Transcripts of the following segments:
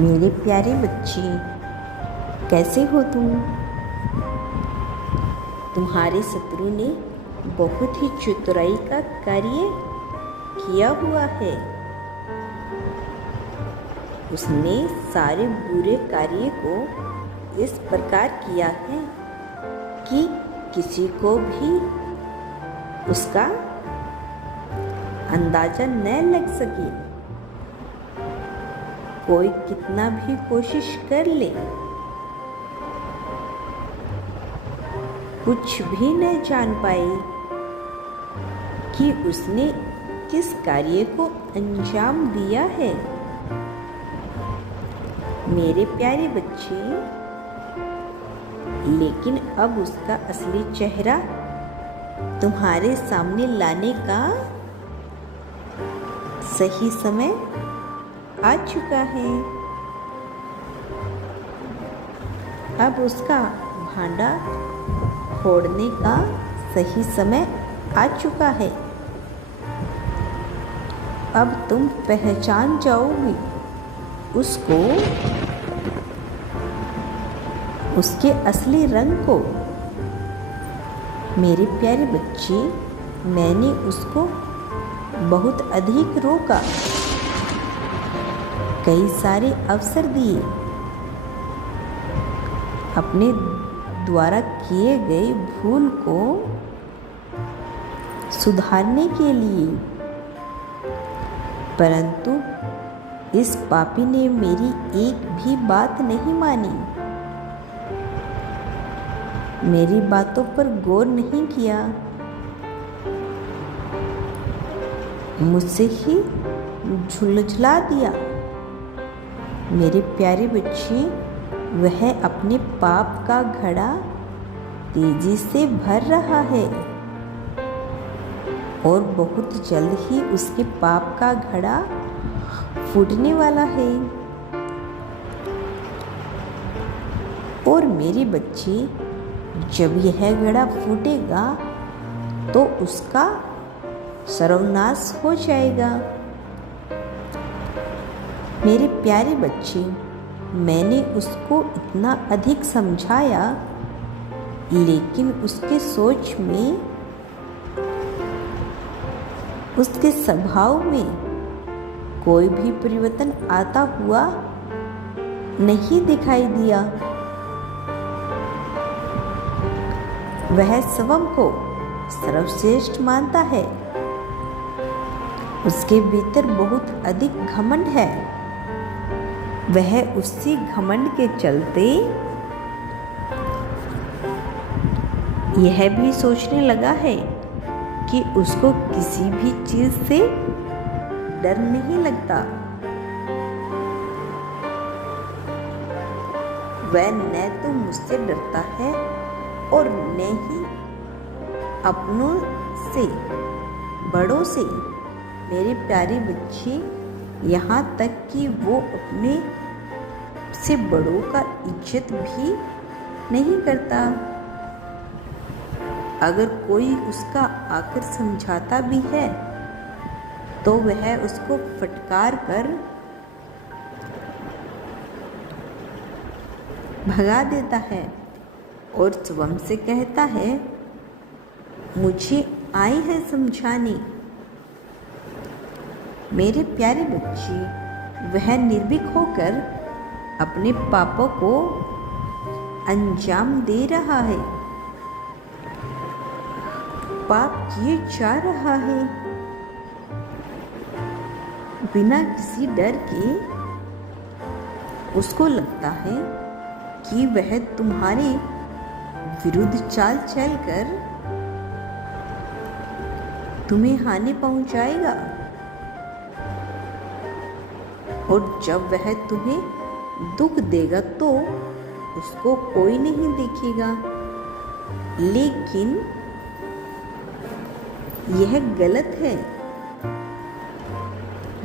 मेरे प्यारे बच्चे, कैसे हो तुम? तुम्हारे शत्रु ने बहुत ही चतुराई का कार्य किया हुआ है। उसने सारे बुरे कार्य को इस प्रकार किया है कि किसी को भी उसका अंदाजा न लग सके। कोई कितना भी कोशिश कर ले, कुछ भी न जान पाए कि उसने किस कार्य को अंजाम दिया है। मेरे प्यारे बच्चे, लेकिन अब उसका असली चेहरा तुम्हारे सामने लाने का सही समय आ चुका है। अब उसका भांडा फोड़ने का सही समय आ चुका है। अब तुम पहचान जाओगे उसको, उसके असली रंग को। मेरे प्यारे बच्चे, मैंने उसको बहुत अधिक रोका, कई सारे अवसर दिए। अपने द्वारा किए गए भूल को सुधारने के लिए, परंतु इस पापी ने मेरी एक भी बात नहीं मानी, मेरी बातों पर गौर नहीं किया, मुझसे ही झुलझुला दिया। मेरे प्यारे बच्चे, वह अपने पाप का घड़ा तेजी से भर रहा है और बहुत जल्द ही उसके पाप का घड़ा फूटने वाला है। और मेरे बच्चे, जब यह घड़ा फूटेगा तो उसका सर्वनाश हो जाएगा। मेरे प्यारे बच्चे, मैंने उसको इतना अधिक समझाया, लेकिन उसके सोच में, उसके स्वभाव में कोई भी परिवर्तन आता हुआ नहीं दिखाई दिया। वह स्वयं को सर्वश्रेष्ठ मानता है। उसके भीतर बहुत अधिक घमंड है। वह उसी घमंड के चलते यह भी सोचने लगा है कि उसको किसी भी चीज से डर नहीं लगता। वह न तो मुझसे डरता है और न ही अपनों से, बड़ों से। मेरे प्यारे बच्चे, यहाँ तक कि वो अपने से बड़ों का इज्जत भी नहीं करता। अगर कोई उसका आकर समझाता भी है तो वह उसको फटकार कर भगा देता है और स्वयं से कहता है, मुझे आई है समझाने। मेरे प्यारे बच्चे, वह निर्भीक होकर अपने पापों को अंजाम दे रहा है, पाप किए जा रहा है, बिना किसी डर के। उसको लगता है कि वह तुम्हारे विरुद्ध चाल चलकर तुम्हें हानि पहुंचाएगा, और जब वह तुम्हें दुख देगा तो उसको कोई नहीं देखेगा। लेकिन यह गलत है।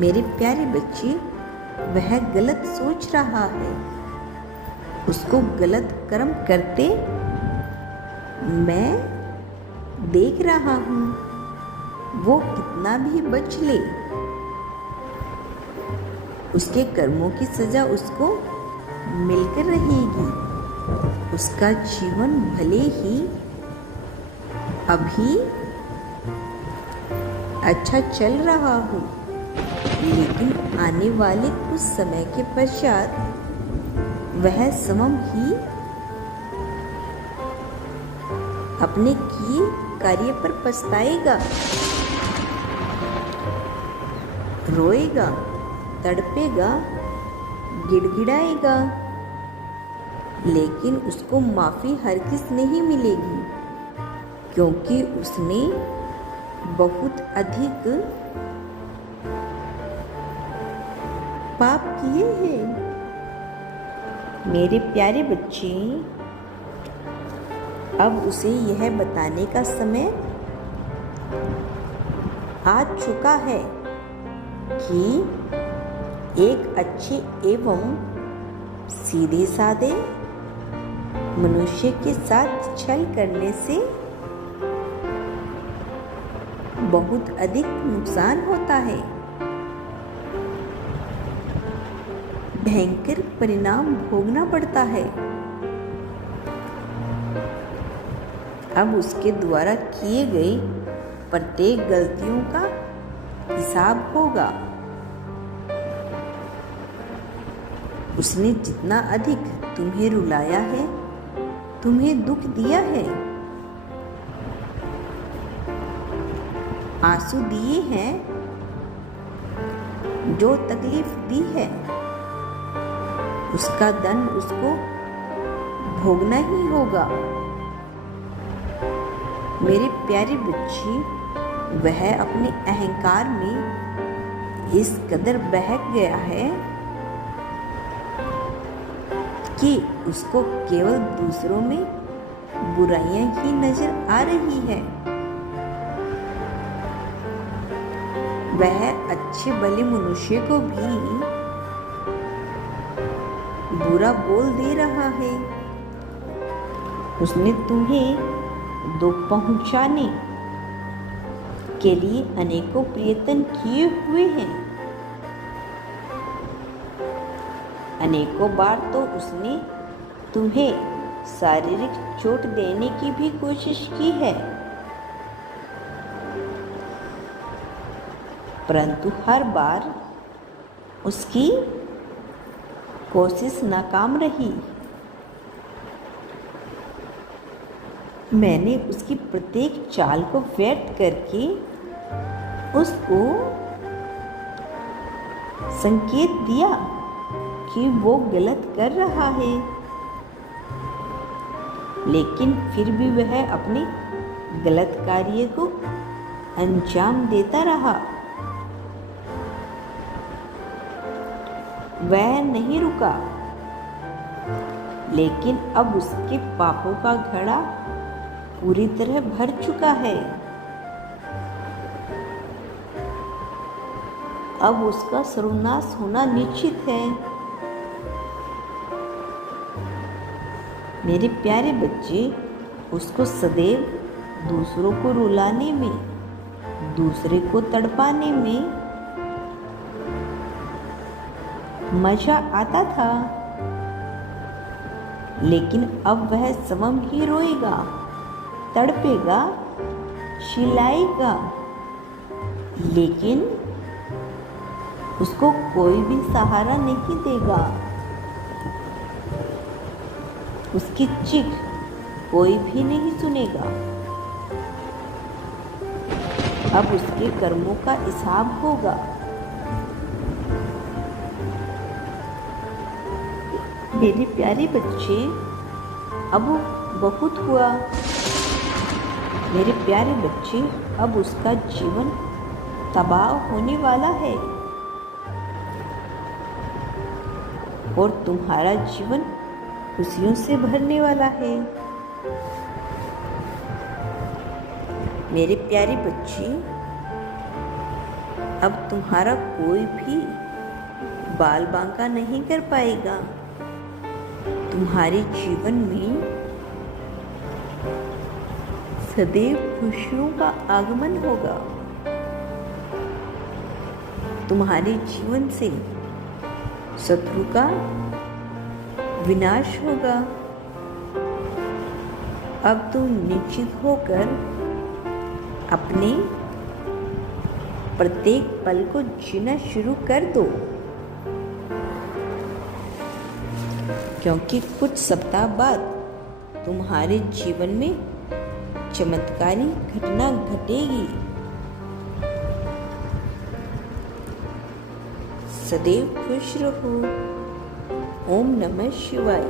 मेरे प्यारे बच्चे, वह गलत सोच रहा है। उसको गलत कर्म करते मैं देख रहा हूँ। वो कितना भी बच ले, उसके कर्मों की सजा उसको मिलकर रहेगी। उसका जीवन भले ही अभी अच्छा चल रहा हो, लेकिन आने वाले कुछ समय के पश्चात वह स्वयं ही अपने किए कार्य पर पछताएगा, रोएगा, तड़पेगा, गिड़गिड़ाएगा, लेकिन उसको माफी हरगिज़ नहीं मिलेगी, क्योंकि उसने बहुत अधिक पाप किए हैं। मेरे प्यारे बच्चे, अब उसे यह बताने का समय आ चुका है कि एक अच्छे एवं सीधे साधे मनुष्य के साथ छल करने से बहुत अधिक नुकसान होता है। भयंकर परिणाम भोगना पड़ता है। अब उसके द्वारा किए गए प्रत्येक गलतियों का हिसाब होगा। उसने जितना अधिक तुम्हें रुलाया है, तुम्हें दुख दिया है, आंसू दिए हैं, जो तकलीफ दी है, उसका दंड उसको भोगना ही होगा। मेरे प्यारे बच्चे, वह अपने अहंकार में इस कदर बहक गया है कि उसको केवल दूसरों में बुराइयां ही नजर आ रही है। वह अच्छे भले मनुष्य को भी बुरा बोल दे रहा है। उसने तुम्हें दुख पहुंचाने के लिए अनेकों प्रयत्न किए हुए हैं। अनेकों बार तो उसने तुम्हें शारीरिक चोट देने की भी कोशिश की है, परंतु हर बार उसकी कोशिश नाकाम रही। मैंने उसकी प्रत्येक चाल को व्यर्थ करके उसको संकेत दिया कि वो गलत कर रहा है, लेकिन फिर भी वह अपने गलत कार्य को अंजाम देता रहा। वह नहीं रुका, लेकिन अब उसके पापों का घड़ा पूरी तरह भर चुका है। अब उसका सर्वनाश होना निश्चित है। मेरे प्यारे बच्चे, उसको सदैव दूसरों को रुलाने में, दूसरे को तड़पाने में मजा आता था, लेकिन अब वह स्वयं ही रोएगा, तड़पेगा, चिल्लाएगा, लेकिन उसको कोई भी सहारा नहीं देगा। उसकी चीख कोई भी नहीं सुनेगा। अब उसके कर्मों का हिसाब होगा। मेरे प्यारे बच्चे, अब बहुत हुआ। मेरे प्यारे बच्चे, अब उसका जीवन तबाह होने वाला है और तुम्हारा जीवन खुशियों से भरने वाला है। मेरे प्यारे बच्चे, अब तुम्हारा कोई भी बाल बांका नहीं कर पाएगा। तुम्हारे जीवन में सदैव खुशियों का आगमन होगा। तुम्हारे जीवन से शत्रु का विनाश होगा। अब तुम निश्चित होकर अपने प्रत्येक पल को जीना शुरू कर दो, क्योंकि कुछ सप्ताह बाद तुम्हारे जीवन में चमत्कारी घटना घटेगी। सदैव खुश रहो। ओम नमः शिवाय।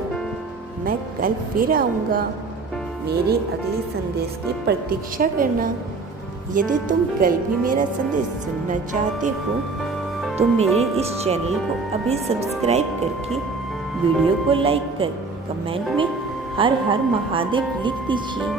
मैं कल फिर आऊँगा। मेरे अगले संदेश की प्रतीक्षा करना। यदि तुम कल भी मेरा संदेश सुनना चाहते हो तो मेरे इस चैनल को अभी सब्सक्राइब करके वीडियो को लाइक कर कमेंट में हर हर महादेव लिख दीजिए।